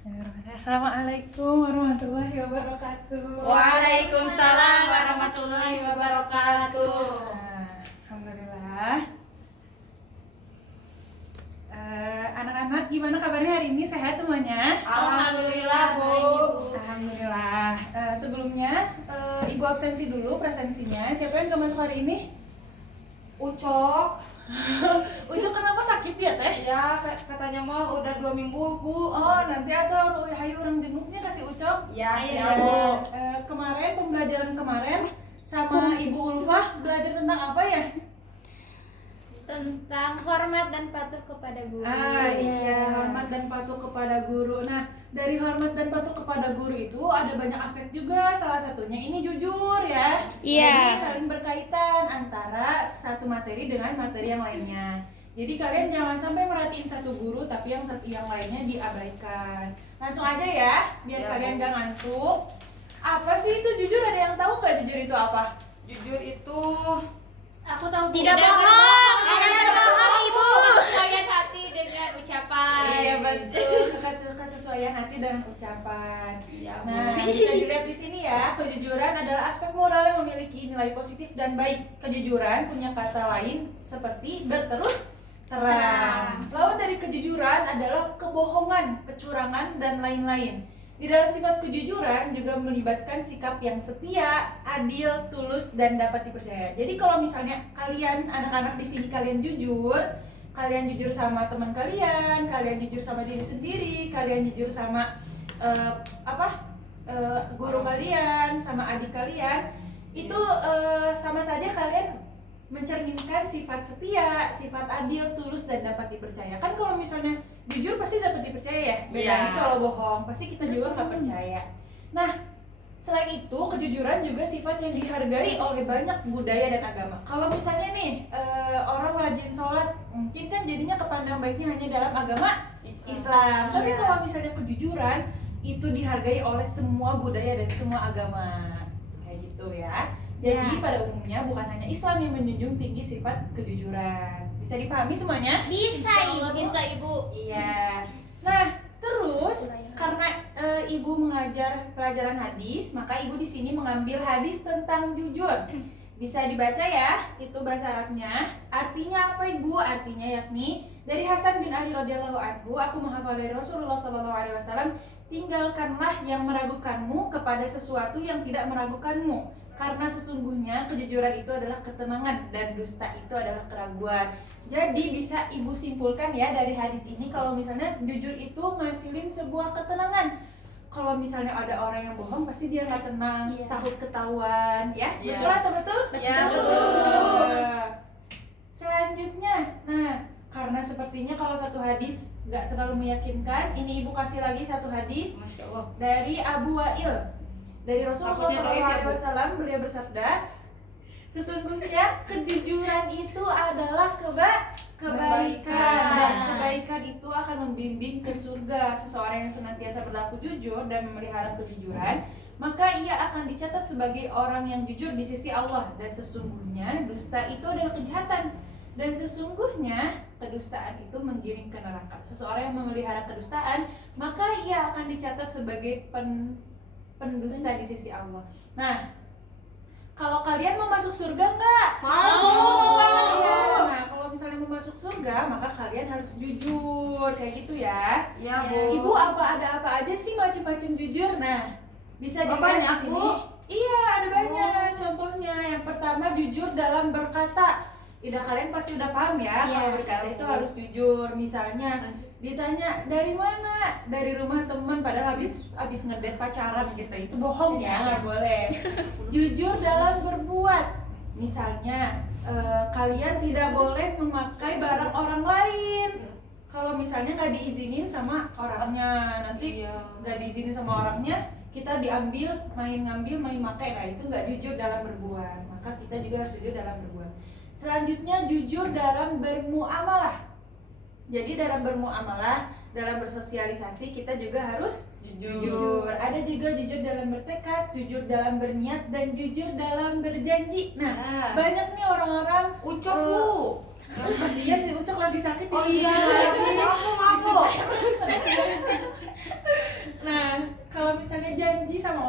Assalamualaikum warahmatullahi wabarakatuh. Waalaikumsalam warahmatullahi wabarakatuh. Alhamdulillah. Anak-anak gimana kabarnya hari ini? Sehat semuanya? Alhamdulillah, Bu. Alhamdulillah. Sebelumnya Ibu absensi dulu presensinya. Siapa yang gak masuk hari ini? Ucok. Ucok kenapa sakit ya teh? Ya, katanya mah udah 2 minggu, Bu. Oh nanti atau hayu orang jenguknya kasih Ucok. Ya, Ya, siap, Bu. kemarin pembelajaran kemarin sama Ibu Ulfah belajar tentang apa ya? Tentang hormat dan patuh kepada guru. Iya, hormat dan patuh kepada guru. Nah, dari hormat dan patuh kepada guru itu ada banyak aspek juga. Salah satunya ini jujur ya. Iya. Jadi saling berkaitan antara satu materi dengan materi yang lainnya. Jadi kalian jangan sampai merhatiin satu guru tapi yang lainnya diabaikan. Langsung aja ya, biar Ya, kalian Bu. gak ngantuk. Apa sih itu jujur? Ada yang tahu nggak jujur itu apa? Jujur itu Aku tahu. Bu. Tidak bohong, tidak bohong Ibu. Kesesuaian hati dengan ucapan. Iya betul, kesesuaian hati dan ucapan. Ya, Bu. Nah, bisa dilihat di sini ya, kejujuran adalah aspek moral yang memiliki nilai positif dan baik. Kejujuran punya kata lain seperti berterus terang. Lawan dari kejujuran adalah kebohongan, kecurangan, dan lain-lain. Di dalam sifat kejujuran juga melibatkan sikap yang setia, adil, tulus, dan dapat dipercaya. Jadi kalau misalnya kalian, anak-anak di sini kalian jujur sama teman kalian jujur sama diri sendiri, kalian jujur sama guru kalian, sama adik kalian, itu sama saja kalian mencerminkan sifat setia, sifat adil, tulus, dan dapat dipercaya. Kan kalau misalnya jujur pasti dapat dipercaya ya. Beda Iya. lagi kalau bohong, pasti kita juga nggak percaya. Nah, selain itu kejujuran juga sifat yang dihargai oleh banyak budaya dan agama. Kalau misalnya nih orang rajin sholat, mungkin kan jadinya kepandang baiknya hanya dalam agama Islam. Tapi kalau misalnya kejujuran itu dihargai oleh semua budaya dan semua agama, kayak gitu ya. Jadi pada umumnya bukan hanya Islam yang menjunjung tinggi sifat kejujuran. Bisa dipahami semuanya? Bisa Insyaallah Ibu. bisa, Ibu. Iya. Nah, terus karena Ibu mengajar pelajaran hadis, maka Ibu di sini mengambil hadis tentang jujur. Bisa dibaca ya, itu bahasa Arabnya. Artinya apa Ibu? Artinya yakni dari Hasan bin Ali radhiyallahu anhu, aku menghafal dari Rasulullah SAW, tinggalkanlah yang meragukanmu kepada sesuatu yang tidak meragukanmu. Karena sesungguhnya kejujuran itu adalah ketenangan dan dusta itu adalah keraguan. Jadi bisa Ibu simpulkan ya dari hadis ini kalau misalnya jujur itu ngasilin sebuah ketenangan. Kalau misalnya ada orang yang bohong pasti dia nggak tenang, Iya. takut ketahuan, ya? Iya. Betul atau betul? Ya, betul. Selanjutnya, nah karena sepertinya kalau satu hadis nggak terlalu meyakinkan, ini Ibu kasih lagi satu hadis Masya Allah. dari Abu Wa'il. Dari Rasulullah Takutnya doib ya, Bu. SAW beliau bersabda, sesungguhnya kejujuran itu adalah kebaikan dan kebaikan itu akan membimbing ke surga. Seseorang yang senantiasa berlaku jujur dan memelihara kejujuran, maka ia akan dicatat sebagai orang yang jujur di sisi Allah. Dan sesungguhnya dusta itu adalah kejahatan, dan sesungguhnya kedustaan itu menggiring ke neraka. Seseorang yang memelihara kedustaan, maka ia akan dicatat sebagai pendusta di sisi Allah. Nah, kalau kalian mau masuk surga enggak? Mau banget, Bu. Ya. Nah, kalau misalnya mau masuk surga, maka kalian harus jujur kayak gitu ya. Ya, Bu. Ibu apa aja sih macam-macam jujur? Nah, bisa Oh, dilihat banyak, di sini. Bu. Iya, ada banyak. Contohnya yang pertama jujur dalam berkata. Ida kalian pasti udah paham ya, Iya. kalau berkata itu harus jujur. Misalnya ditanya dari mana, dari rumah temen, padahal habis ngedate pacaran gitu, itu bohong ya, nggak boleh. Jujur dalam berbuat, misalnya kalian tidak boleh memakai barang orang lain kalau misalnya nggak diizinin sama orangnya, nanti Iya. nggak diizinin sama orangnya, kita diambil, main pakai, nah itu nggak jujur dalam berbuat. Maka kita juga harus jujur dalam berbuat. Selanjutnya jujur dalam bermuamalah. Jadi dalam bermuamalah, dalam bersosialisasi kita juga harus jujur. Ada juga jujur dalam bertekad, jujur dalam berniat, dan jujur dalam berjanji. Nah, Nah. banyak nih orang-orang Ucok, Bu. kasihan si Ucok lagi sakit di Oh sini. iya, maaf.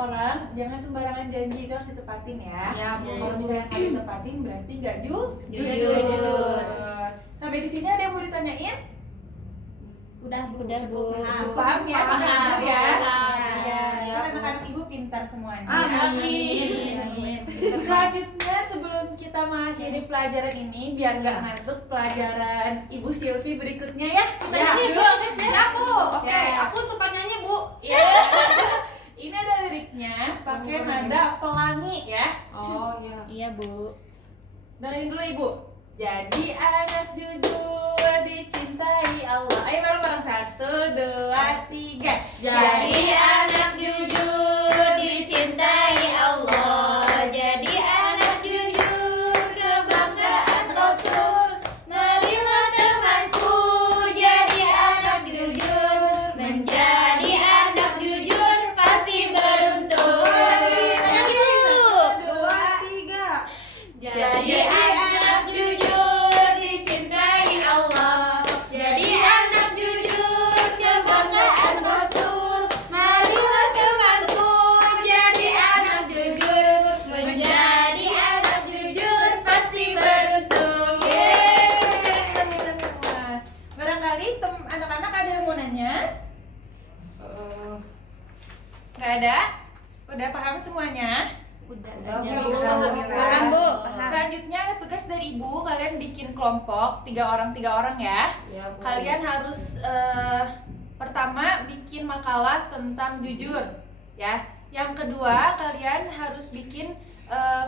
orang jangan sembarangan janji, itu harus ditepatin ya. Iya, Bu. Kalau misalnya nggak ditepatin berarti nggak Jujur. Sampai di sini ada yang mau ditanyain? Udah Bu. Cukup paham ya? Paham. Benar ya? Paham. Iya. Iya, Kan Bu. anak-anak ibu pintar semuanya. Amin. Amin. Selanjutnya sebelum kita mengakhiri pelajaran ini, biar nggak ngantuk pelajaran Ibu Silvi berikutnya ya. Kita Ya. nyanyi dulu guys ya. Ya, Bu. Oke, Ya. aku suka nyanyi, Bu. Iya. Ini ada liriknya pakai nada pelangi ya. Oh, iya. Iya Bu. Dengerin dulu Ibu. Jadi anak jujur dicintai Allah. Ayo bareng-bareng 1, 2, 3. Jadi anak jujur dicintai Allah. Jadi anak jujur kebanggaan Rasul. Marilah temanku jadi anak jujur. Menjadi anak jujur pasti beruntung. Anak ibu. 2, 3. Jadi anak jujur dicintai Allah. Jadi anak jujur kebanggaan Rasul. Marilah temanku jadi anak jujur. Menjadi anak jujur pasti beruntung. Semua. Barangkali anak-anak ada yang mau nanya? Nggak ada? Udah paham semuanya? Udah Udah, aja, Bu. Bu. Alhamdulillah. Paham Bu, paham. Selanjutnya ada tugas dari Ibu, kalian bikin kelompok 3 orang ya. Ya, Bu. Kalian harus pertama bikin makalah tentang jujur ya. Yang kedua kalian harus bikin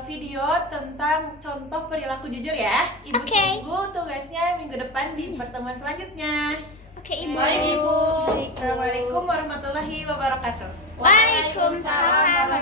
video tentang contoh perilaku jujur ya. Ibu Oke. tunggu tugasnya minggu depan di pertemuan selanjutnya. Oke Ibu. Baik, Ibu. Baik, Bu. Assalamualaikum warahmatullahi wabarakatuh. Waalaikumsalam